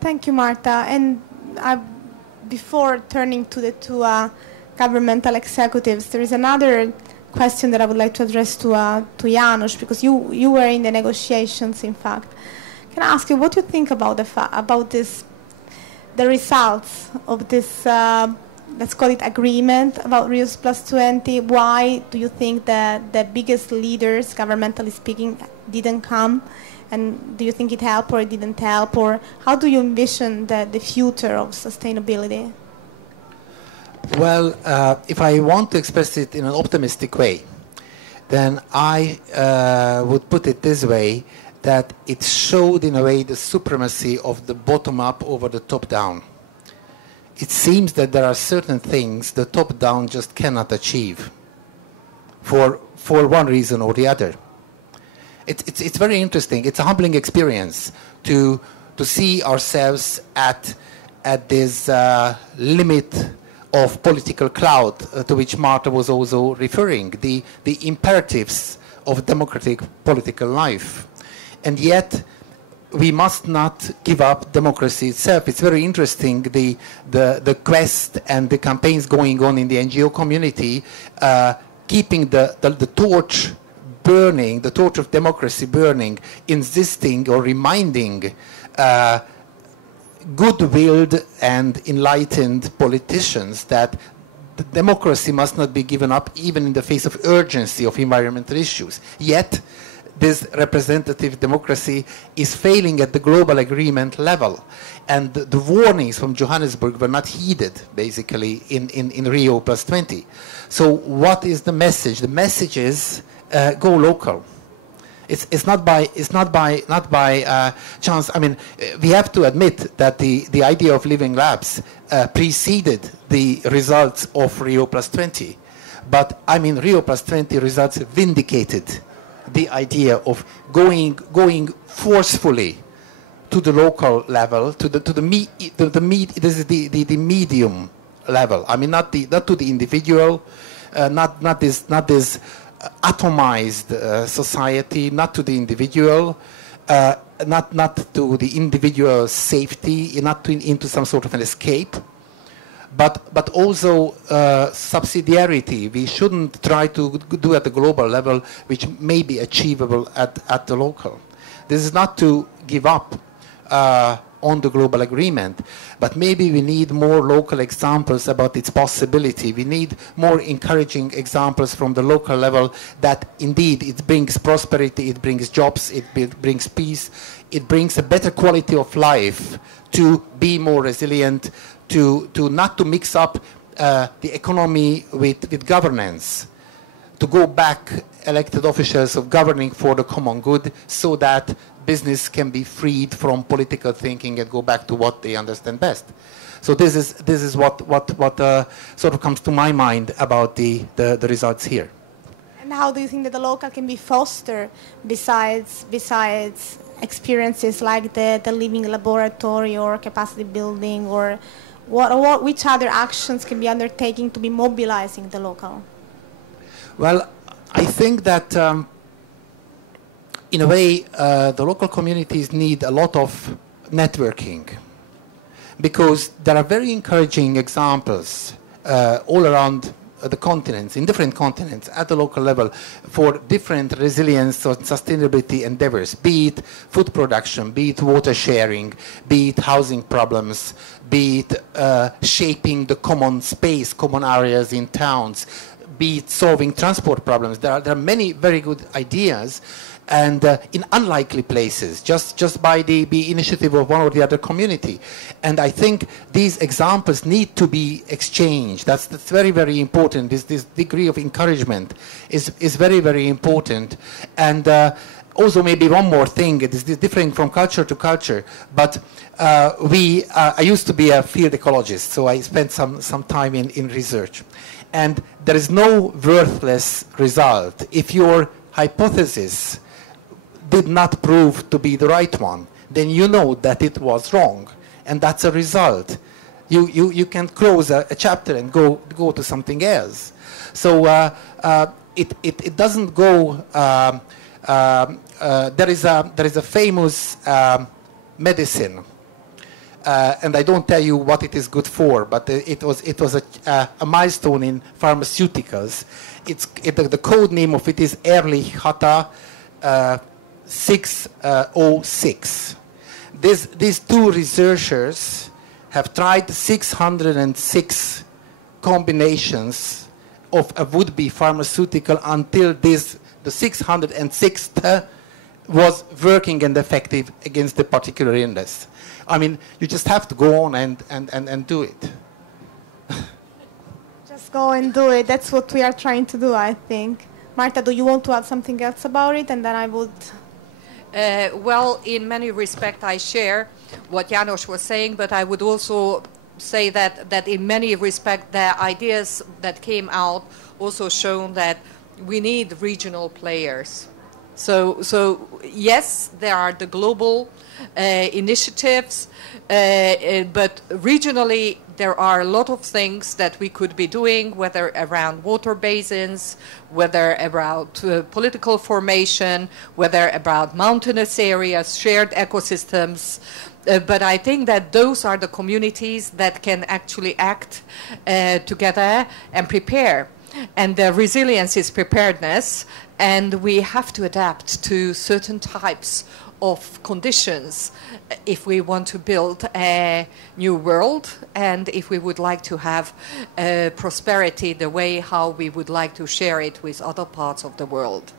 Thank you, Marta. And before turning to the two governmental executives, there is another question that I would like to address to Janos, because you were in the negotiations, in fact. Can I ask you what you think about the results of this, let's call it agreement about Rio Plus 20? Why do you think that the biggest leaders, governmentally speaking, didn't come? And do you think it helped or it didn't help? Or how do you envision the future of sustainability? Well, if I want to express it in an optimistic way, then I would put it this way, that it showed in a way the supremacy of the bottom-up over the top-down. It seems that there are certain things the top-down just cannot achieve for one reason or the other. It's very interesting. It's a humbling experience to see ourselves at this limit of political cloud to which Marta was also referring, the imperatives of democratic political life. And yet, we must not give up democracy itself. It's very interesting, the quest and the campaigns going on in the NGO community, keeping the torch burning, the torch of democracy burning, insisting or reminding good-willed and enlightened politicians that the democracy must not be given up even in the face of urgency of environmental issues. Yet, this representative democracy is failing at the global agreement level. And the warnings from Johannesburg were not heeded, basically, in Rio Plus 20. So what is the message? The message is go local. It's not by chance. I mean, we have to admit that the idea of living labs preceded the results of Rio Plus 20. But I mean, Rio Plus 20 results vindicated the idea of going forcefully to the local level, this is the medium level. I mean, not to the individual, not this atomized society, not to the individual, not to the individual safety, not into some sort of an escape. But also subsidiarity. We shouldn't try to do at the global level, which may be achievable at the local. This is not to give up on the global agreement, but maybe we need more local examples about its possibility. We need more encouraging examples from the local level that indeed it brings prosperity, it brings jobs, it brings peace, it brings a better quality of life, to be more resilient, to not to mix up the economy with governance, to go back elected officials of governing for the common good, so that business can be freed from political thinking and go back to what they understand best. So this is what sort of comes to my mind about the results here. And how do you think that the local can be fostered besides experiences like the living laboratory or capacity building, or which other actions can be undertaken to be mobilizing the local? Well, I think that in a way the local communities need a lot of networking, because there are very encouraging examples all around the continents, in different continents, at the local level, for different resilience or sustainability endeavors, be it food production, be it water sharing, be it housing problems, be it shaping the common space, common areas in towns, be it solving transport problems. There are many very good ideas, and in unlikely places, just by the initiative of one or the other community. And I think these examples need to be exchanged. That's very, very important. This degree of encouragement is very, very important. And also maybe one more thing, it is differing from culture to culture, but I used to be a field ecologist, so I spent some time in research. And there is no worthless result if your hypothesis did not prove to be the right one. Then you know that it was wrong, and that's a result. You can close a chapter and go to something else. So it doesn't go. There is a famous medicine and I don't tell you what it is good for, but it was a milestone in pharmaceuticals. The code name of it is Ehrlich Hata 606. These two researchers have tried 606 combinations of a would-be pharmaceutical until the 606th was working and effective against the particular illness. I mean, you just have to go on and do it. Just go and do it. That's what we are trying to do, I think. Marta, do you want to add something else about it? And then I would... Well, in many respects, I share what Janos was saying, but I would also say that in many respects, the ideas that came out also shown that we need regional players. So yes, there are the global initiatives, but regionally there are a lot of things that we could be doing, whether around water basins, whether about political formation, whether about mountainous areas, shared ecosystems. But I think that those are the communities that can actually act together and prepare. And the resilience is preparedness, and we have to adapt to certain types of conditions if we want to build a new world and if we would like to have prosperity the way how we would like to share it with other parts of the world.